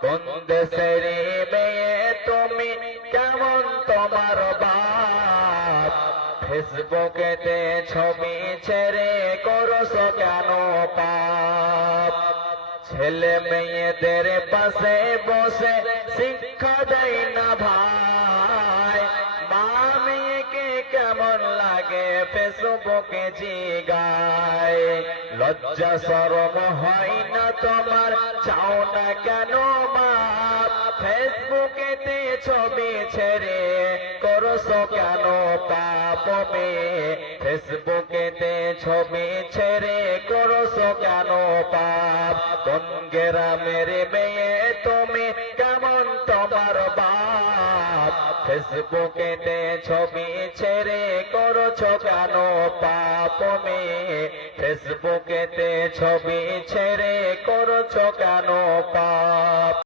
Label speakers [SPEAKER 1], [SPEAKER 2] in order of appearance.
[SPEAKER 1] কোন দেশের মেয়ে তুমি কেমন তোমার বাপ? ফেসবুকেতে ছবি ছেড়ে করছ কেন পাপ? ছেলে মেয়েদের পাশে বসে শিক্ষা দেয় না ভাই। মা মেয়েকে কেমন লাগে ফেসবুকে জিগায়? লজ্জা সরম হয় না তোমার। চাও না কেন ফেসবুকে ফেসবুকেতে ছবি ছেড়ে করছ কেন পাপ মে? ফেসবুকেতে ছবি ছেড়ে করছ কেন পাপ? কোন মেরে মেয়ে, তুমি ফেসবুকেতে ছবি ছেড়ে করছ কেন পাপ মে ফেসবুকেতে ছবি ছেড়ে করছ কেন পাপ।